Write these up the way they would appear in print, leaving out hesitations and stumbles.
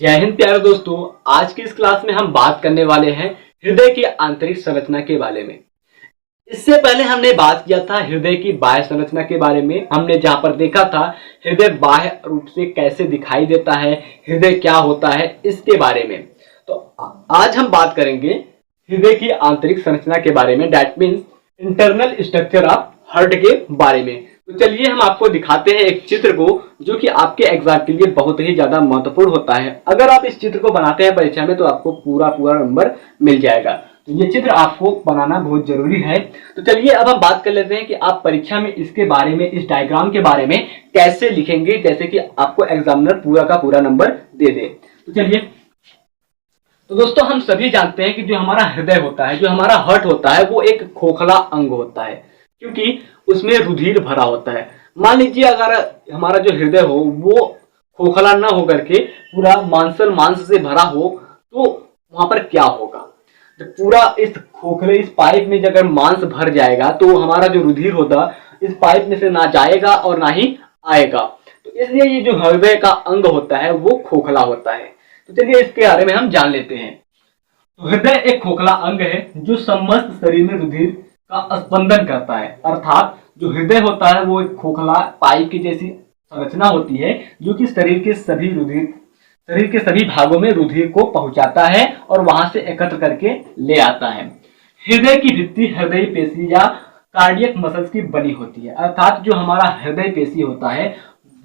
जय हिंद प्यारे दोस्तों। आज की इस क्लास में हम बात करने वाले हैं हृदय की आंतरिक संरचना के बारे में। इससे पहले हमने बात किया था हृदय की बाह्य संरचना के बारे में। हमने जहां पर देखा था हृदय बाह्य रूप से कैसे दिखाई देता है, हृदय क्या होता है, इसके बारे में। तो आज हम बात करेंगे हृदय की आंतरिक संरचना के बारे में, that means internal structure of heart के बारे में। तो चलिए हम आपको दिखाते हैं एक चित्र को, जो कि आपके एग्जाम के लिए बहुत ही ज्यादा महत्वपूर्ण होता है। अगर आप इस चित्र को बनाते हैं परीक्षा में तो आपको पूरा नंबर मिल जाएगा। तो ये चित्र आपको बनाना बहुत जरूरी है। तो चलिए अब हम बात कर लेते हैं कि आप परीक्षा में इसके बारे में, इस डायग्राम के बारे में कैसे लिखेंगे, जैसे कि आपको एग्जामिनर पूरा का पूरा नंबर दे दे। तो चलिए, तो दोस्तों हम सभी जानते हैं कि जो हमारा हृदय होता है, जो हमारा हार्ट होता है, वो एक खोखला अंग होता है, क्योंकि उसमें रुधिर भरा होता है। मान लीजिए अगर हमारा जो हृदय हो वो खोखला ना होकर के पूरा मांस से भरा हो, तो वहां पर क्या होगा? जब पूरा इस खोखले, इस पाइप में अगर मांस भर जाएगा तो हमारा जो रुधिर होता इस पाइप में से ना जाएगा और ना ही आएगा। तो इसलिए ये जो हृदय का अंग होता है वो खोखला होता है। तो चलिए इसके बारे में हम जान लेते हैं। तो हृदय एक खोखला अंग है जो समस्त शरीर में रुधिर का स्पंदन करता है। अर्थात जो हृदय होता है वो एक खोखला पाइप की जैसी संरचना होती है, जो कि शरीर के सभी भागों में रुधिर को पहुंचाता है और वहां से एकत्र करके ले आता है। हृदय की भित्ति हृदय पेशी या कार्डियक मसल्स की बनी होती है। अर्थात जो हमारा हृदय पेशी होता है,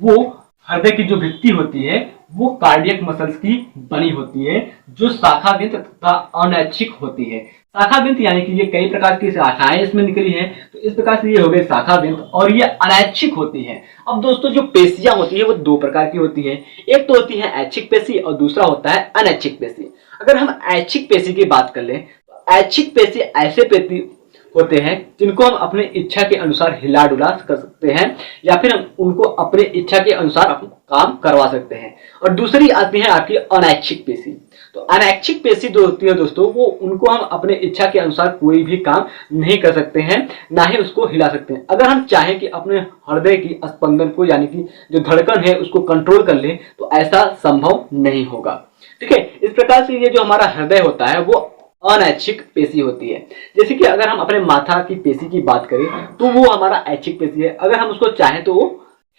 वो हृदय की जो भित्ति होती है वो कार्डियक मसल्स की बनी होती है, जो शाखाविंत तथा अनैच्छिक होती है। शाखाविंत यानी कि ये कई प्रकार की शाखाएं इसमें निकली हैं, तो इस प्रकार से ये हो गए शाखाविंत, और ये अनैच्छिक होती है। अब दोस्तों जो पेशियां होती है वो दो प्रकार की होती है। एक तो होती है ऐच्छिक पेशी और दूसरा होता है अनैच्छिक पेशी। अगर हम ऐच्छिक पेशी की बात कर लें तो ऐच्छिक पेशी ऐसे पेशी होते हैं जिनको हम अपने इच्छा के अनुसार हिला डुला कर सकते हैं, या फिर हम उनको अपने इच्छा के अनुसार काम करवा सकते हैं। और दूसरी आती है आपकी अनैच्छिक पेशी। तो अनैच्छिक पेशी जो होती है दोस्तों, वो उनको हम अपने इच्छा के अनुसार कोई भी काम नहीं कर सकते हैं, ना ही उसको हिला सकते हैं। अगर हम चाहें कि अपने हृदय की स्पंदन को, यानी कि जो धड़कन है उसको कंट्रोल कर ले, तो ऐसा संभव नहीं होगा। ठीक है, इस प्रकार से ये जो हमारा हृदय होता है वो अनैच्छिक पेशी होती है। जैसे कि अगर हम अपने माथा की पेशी की बात करें तो वो हमारा ऐच्छिक पेशी है। अगर हम उसको चाहें तो वो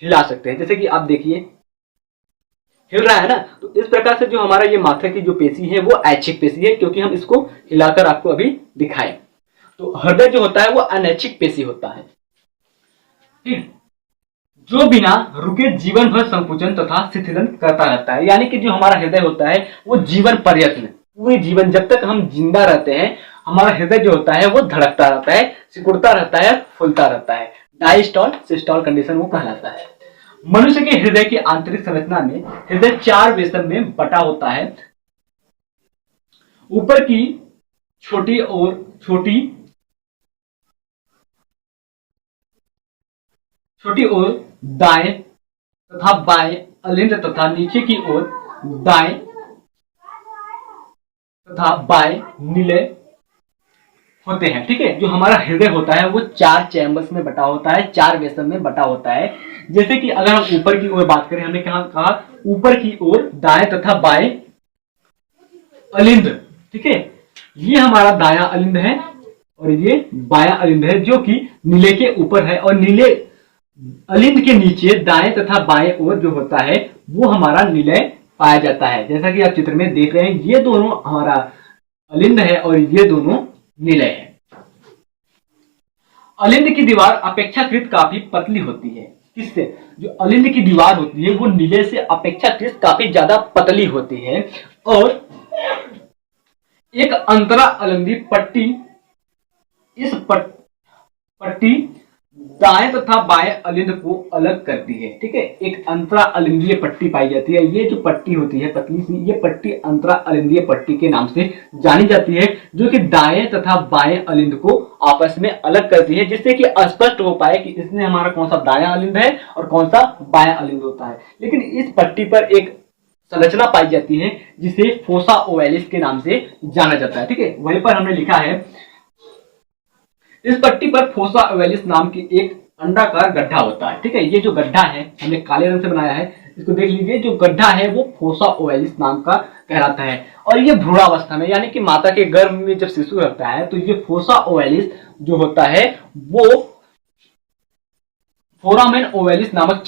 हिला सकते हैं, जैसे कि आप देखिए हिल रहा है ना। तो इस प्रकार से जो हमारा ये माथा की जो पेशी है वो ऐच्छिक पेशी है, क्योंकि हम इसको हिलाकर आपको अभी दिखाएं। तो हृदय जो होता है वो अनैच्छिक पेशी होता है, जो बिना रुके जीवन भर संकुचन तथा शिथिलन करता रहता है। यानी कि जो हमारा हृदय होता है वो जीवन पर्यंत, पूरे जीवन जब तक हम जिंदा रहते हैं, हमारा हृदय जो होता है वो धड़कता रहता है, सिकुड़ता रहता है, फूलता रहता है। डायस्टॉल सिस्टॉल कंडीशन वो कहलाता है। मनुष्य के हृदय की आंतरिक संरचना में हृदय 4 वेसन में बटा होता है। ऊपर की छोटी ओर दाएं तथा बाएं अलिंद तथा नीचे की ओर दाएं तथा बाएं नीले होते हैं। ठीक है, जो हमारा हृदय होता है वो 4 चैम्बर्स में बटा होता है, 4 वेसन में बटा होता है। जैसे कि अगर हम ऊपर की ओर बात करें, हमने कहा ऊपर की ओर दाएं तथा बाएं अलिंद। ठीक है, ये हमारा दायां अलिंद है और ये बायां अलिंद है, जो कि नीले के ऊपर है। और नीले अलिंद के नीचे दाएं तथा बाएं ओर जो होता है वो हमारा निलय पाया जाता है। जैसा कि आप चित्र में देख रहे हैं, ये दोनों हमारा अलिंद है और ये दोनों निलय है। अलिंद की दीवार अपेक्षाकृत काफी पतली होती है। किससे? जो अलिंद की दीवार होती है वो निलय से अपेक्षाकृत काफी ज्यादा पतली होती है, और एक अंतरा अलिंदी पट्टी, इस पट्टी दाएं तथा बाएं अलिंद को अलग करती है। ठीक है, एक अंतरा अलिंदीय पट्टी पाई जाती है। ये जो पट्टी होती है पतली सी, ये पट्टी अंतरा अलिंदीय पट्टी के नाम से जानी जाती है, जो कि दाएं तथा बाएं अलिंद को आपस में अलग करती है, जिससे कि स्पष्ट हो पाए कि इसमें हमारा कौन सा दायां अलिंद है और कौन सा बायां अलिंद होता है। लेकिन इस पट्टी पर एक संरचना पाई जाती है जिसे फोसा ओवैलिस के नाम से जाना जाता है। ठीक है, वहीं पर हमने लिखा है, इस पट्टी पर फोसा ओवैलिस नाम की एक अंडाकार गड्ढा होता है। ठीक है, ये जो गड्ढा है हमने काले रंग से बनाया है, इसको देख लीजिए, जो गड्ढा है वो फोसा ओवैलिस नाम का कहलाता है। और ये भ्रूणावस्था में यानी कि माता के गर्भ में जब शिशु रहता है तो ये फोसा ओवैलिस जो होता है वो फोरामेन ओवैलिस नामक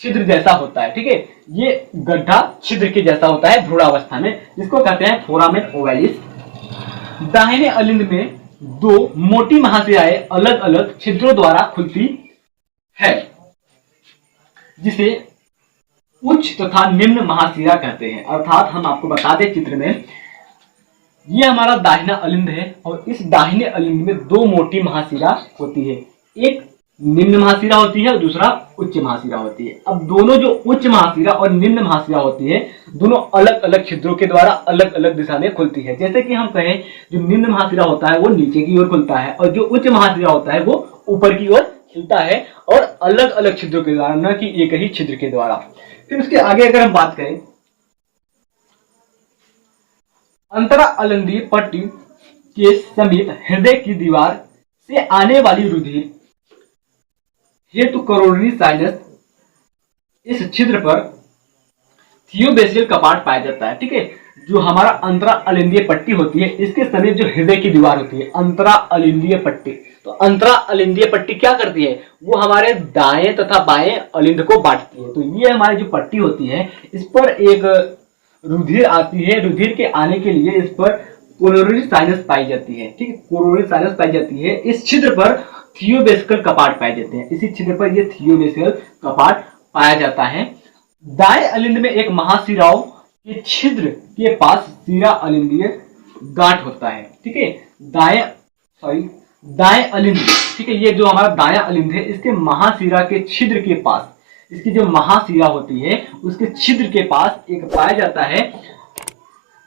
छिद्र जैसा होता है। ठीक है, ये गड्ढा छिद्र के जैसा होता है भ्रूणावस्था में, जिसको कहते हैं फोरामेन ओवैलिस। दाहिने अलिंद में दो मोटी महाशिराएं अलग अलग छिद्रों द्वारा खुलती है, जिसे उच्च तथा निम्न महाशिरा कहते हैं। अर्थात हम आपको बता दें चित्र में, ये हमारा दाहिना अलिंद है और इस दाहिने अलिंद में दो मोटी महाशिरा होती है, एक निम्न महाशिरा होती है और दूसरा उच्च महाशिरा होती है। अब दोनों जो उच्च महाशिरा और निम्न महाशिरा होती है दोनों अलग अलग छिद्रों के द्वारा अलग अलग दिशा में खुलती है। जैसे कि हम कहें, जो निम्न महाशिरा होता है वो नीचे की ओर खुलता है और जो उच्च महाशिरा होता है वो ऊपर की ओर खिलता है, और अलग अलग छिद्रों के द्वारा, न कि एक ही छिद्र के द्वारा। फिर उसके आगे अगर हम बात करें, अंतरा अलिंदीय पट्टी के समीप हृदय की दीवार से आने वाली रुधिर हेतु कोरोनरी साइनस, इस छिद्र पर थियोबेसियल कपाट पाया जाता है। ठीक है, जो हमारा अंतरा अलिंदीय पट्टी होती है इसके समीप जो हृदय की दीवार होती है, अंतरा अलिंदीय पट्टी, तो अंतरा अलिंदीय पट्टी क्या करती है, वो हमारे दाएं तथा बाएं अलिंद को बांटती है। तो ये हमारी जो पट्टी होती है इस पर एक रुधिर आती है, रुधिर के आने के लिए इस पर कोरोनरी साइनस पाई जाती है। ठीक है, कोरोनरी साइनस पाई जाती है। इस छिद्र पर थियोबेसियल कपाट पाए जाते हैं, इसी छिद्र पर ये थियोबेसियल कपाट पाया जाता है। दाएं अलिंद में एक महाशिराओं के छिद्र के पास शिरा अलिंदीय गांठ होता है। ठीक है, दाएं अलिंद, ठीक है, ये जो हमारा दायां अलिंद है इसके महाशिरा के छिद्र के पास, इसकी जो महाशिरा होती है उसके छिद्र के पास एक पाया जाता है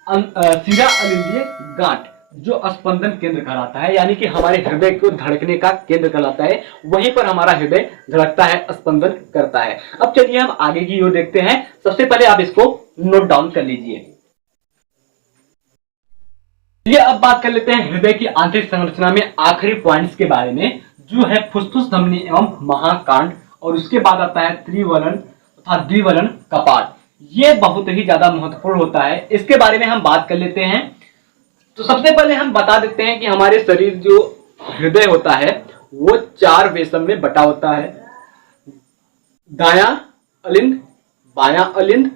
शिरा अलिंदीय गांठ, जो स्पंदन केंद्र कहलाता है, यानी कि हमारे हृदय को धड़कने का केंद्र कहलाता है। वहीं पर हमारा हृदय धड़कता है, स्पंदन करता है। अब चलिए हम आगे की ओर देखते हैं। सबसे पहले आप इसको नोट डाउन कर लीजिए। ये अब बात कर लेते हैं हृदय की आंतरिक संरचना में आखिरी पॉइंट्स के बारे में, जो है फुसफुस धमनी एवं महाकांड, और उसके बाद आता है त्रिवलन तथा द्विवलन कपाट। ये बहुत ही ज्यादा महत्वपूर्ण होता है, इसके बारे में हम बात कर लेते हैं। तो सबसे पहले हम बता देते हैं कि हमारे शरीर जो हृदय होता है वो 4 वेसम में बटा होता है, दायां अलिंद, बायां अलिंद,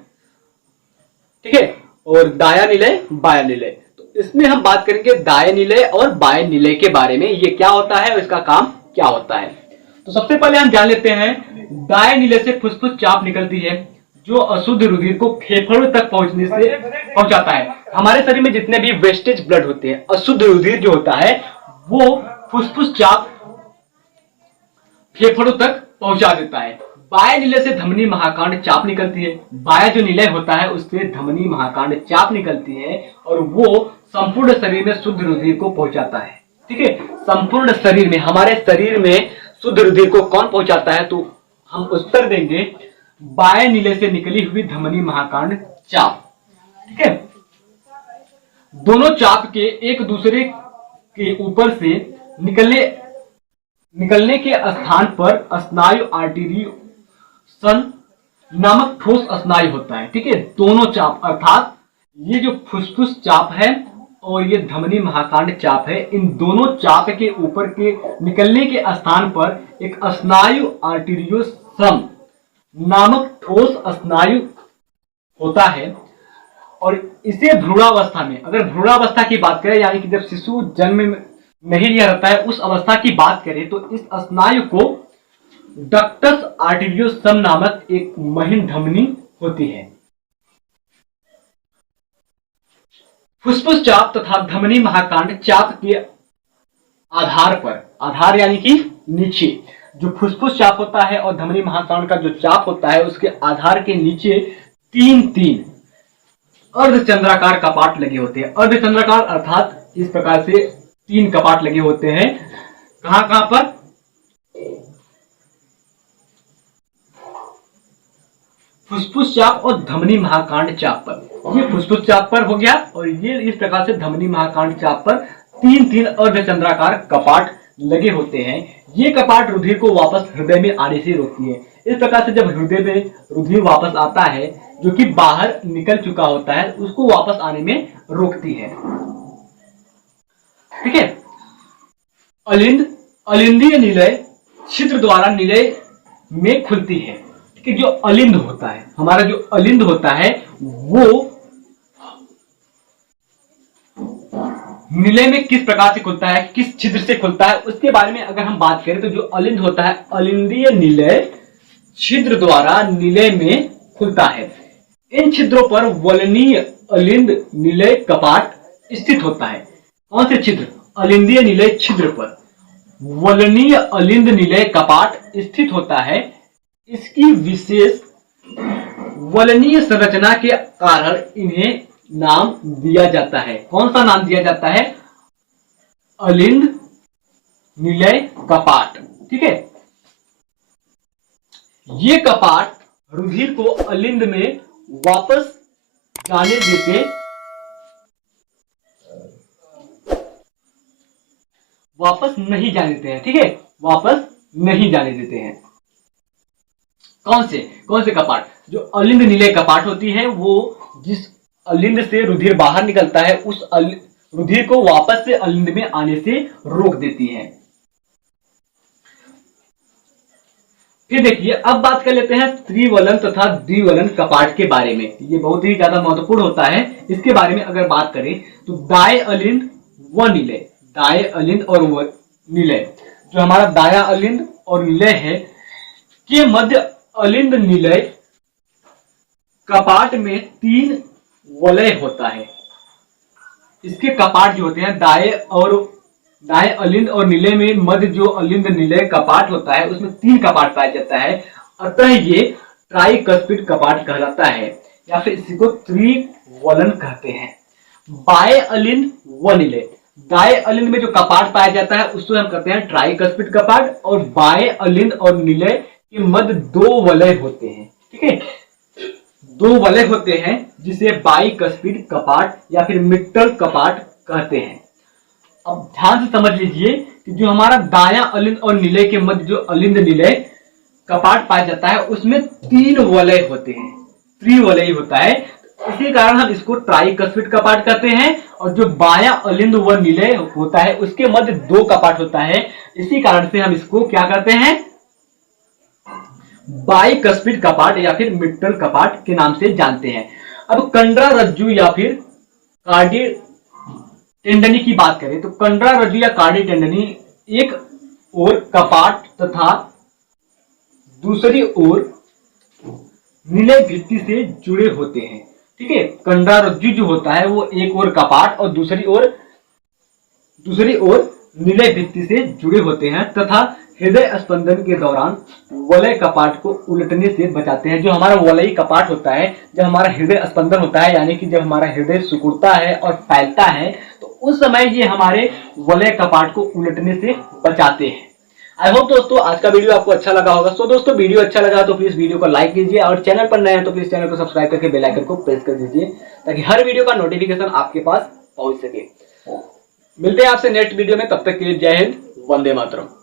ठीक है, और दायां निलय, बायां निलय। तो इसमें हम बात करेंगे दाएं निलय और बाएं निलय के बारे में, ये क्या होता है और इसका काम क्या होता है। तो सबसे पहले हम जान लेते हैं, दाएं निलय से फुसफुस चाप निकलती है जो अशुद्ध रुधिर को फेफड़ों तक पहुंचाता है। हमारे शरीर में जितने भी वेस्टेज ब्लड होते हैं, अशुद्ध रुधिर जो होता है वो फुसफुस चाप फेफड़ों तक पहुंचा देता है। बाएं निलय से धमनी महाकांड चाप निकलती है, बायां जो निलय होता है उससे धमनी महाकांड चाप निकलती है और वो संपूर्ण शरीर में शुद्ध रुधिर को पहुंचाता है। ठीक है, संपूर्ण शरीर में, हमारे शरीर में शुद्ध रुधिर को कौन पहुंचाता है, तो हम उत्तर देंगे बाएं निलय से निकली हुई धमनी महाकांड चाप। ठीक है, दोनों चाप के एक दूसरे के ऊपर से निकलने के स्थान पर स्नायु आर्टेरियोसन नामक ठोस स्नायु होता है। ठीक है, दोनों चाप, अर्थात ये जो फुसफुस चाप है और ये धमनी महाकांड चाप है, इन दोनों चाप के ऊपर के निकलने के स्थान पर एक स्नायु आर्टेरियोसन नामक ठोस स्नायु होता है। और इसे भ्रूणावस्था में, अगर भ्रूणावस्था की बात करें यानी कि जब शिशु जन्म नहीं लिया रहता है उस अवस्था की बात करें, तो इस स्नायु को डक्टस आर्टेरियोसम नामक एक महीन धमनी होती है। फुसफुस चाप तथा धमनी महाकांड चाप के आधार पर, आधार यानी कि नीचे, जो फुसफुस चाप होता है और धमनी महाकांड का जो चाप होता है उसके आधार के नीचे 3 अर्धचंद्राकार कपाट लगे होते हैं। अर्धचंद्राकार अर्थात इस प्रकार से 3 कपाट लगे होते हैं। कहां कहां पर, फुसफुस चाप और धमनी महाकांड चाप पर। ये फुसफुस चाप पर हो गया और ये इस प्रकार से धमनी महाकांड चाप पर 3 अर्धचंद्राकार कपाट लगे होते हैं। ये कपाट रुधिर को वापस हृदय में आने से रोकती है। इस प्रकार से जब हृदय में रुधिर वापस आता है जो कि बाहर निकल चुका होता है, उसको वापस आने में रोकती है। ठीक है। अलिंदीय निलय छिद्र द्वारा निलय में खुलती है। ठीक है। जो अलिंद होता है, हमारा जो अलिंद होता है वो निलय में किस प्रकार से खुलता है, किस छिद्र से खुलता है, उसके बारे में अगर हम बात करें तो जो अलिंद होता है, अलिंदीय निलय छिद्र द्वारा निलय में खुलता है। इन छिद्रों पर वलनीय अलिंद निलय कपाट स्थित होता है। कौन से छिद्र? अलिंदीय निलय छिद्र पर वलनीय अलिंद निलय कपाट स्थित होता है। इसकी विशेष वलनीय संरचना के कारण इन्हें नाम दिया जाता है। कौन सा नाम दिया जाता है? अलिंद निलय कपाट। ठीक है। ये कपाट रुधिर को अलिंद में वापस जाने देते, वापस नहीं जाने देते हैं। ठीक है। वापस नहीं जाने देते हैं। कौन से कपाट? जो अलिंद निलय कपाट होती है, वो जिस अलिंद से रुधिर बाहर निकलता है उस रुधिर को वापस से अलिंद में आने से रोक देती है। फिर देखिए, अब बात कर लेते हैं त्रिवलन तथा द्विवलन कपाट के बारे में। ये बहुत ही ज्यादा महत्वपूर्ण होता है। इसके बारे में अगर बात करें तो दाएं अलिंद व निलय, दाएं अलिंद और निलय, जो हमारा दायां अलिंद और निलय है के मध्य अलिंद निलय कपाट में 3 वलय होता है। इसके कपाट जो होते हैं दाएं अलिंद और निलय में मध्य जो अलिंद निलय कपाट होता है उसमें 3 कपाट पाया जाता है। अतः ये ट्राइकस्पिड कपाट कहलाता है, या फिर इसी को त्रिवलन कहते हैं। बाएं अलिंद व निलय, दाएं अलिंद में जो कपाट पाया जाता है उसको हम कहते हैं ट्राइकस्पिड कपाट, और बाएं अलिंद और निलय के मध्य 2 वलय होते हैं। ठीक है। 2 वलय होते हैं जिसे बाइकस्पिड कपाट या फिर मिट्टल कपाट कहते हैं। अब ध्यान से समझ लीजिए कि जो हमारा दायां अलिंद और निलय के मध्य जो अलिंद निलय कपाट पाया जाता है उसमें 3 वलय होते हैं, त्रिवलयी होता है। इसी कारण हम इसको ट्राइकस्पिड कपाट कहते हैं। और जो बायां अलिंद व निलय होता है उसके मध्य 2 कपाट होता है। इसी कारण से हम इसको क्या कहते हैं? बाइकस्पिड कपाट या फिर मिट्टल कपाट के नाम से जानते हैं। अब कंडरा रज्जु या फिर कार्डी टेंडनी की बात करें तो कंडरा रज्जु या कार्डी टेंडनी एक ओर कपाट तथा दूसरी ओर निलय भित्ति से जुड़े होते हैं। ठीक है। कंडरा रज्जु जो होता है वो एक ओर कपाट और दूसरी ओर निलय भित्ति से जुड़े होते हैं तथा हृदय स्पंदन के दौरान वलय कपाट को उलटने से बचाते हैं। जो हमारा वलयी कपाट होता है, जब हमारा हृदय स्पंदन होता है, यानी कि जब हमारा हृदय सिकुड़ता है और फैलता है, तो उस समय ये हमारे वलय कपाट को उलटने से बचाते हैं। आई होप दोस्तों आज का वीडियो आपको अच्छा लगा होगा। सो दोस्तों वीडियो अच्छा लगा तो प्लीज वीडियो को लाइक कीजिए, और चैनल पर नए हैं तो प्लीज चैनल को सब्सक्राइब करके बेल आइकन को प्रेस कर दीजिए ताकि हर वीडियो का नोटिफिकेशन आपके पास पहुंच सके। मिलते हैं आपसे नेक्स्ट वीडियो में, तब तक के लिए जय हिंद, वंदे मातरम।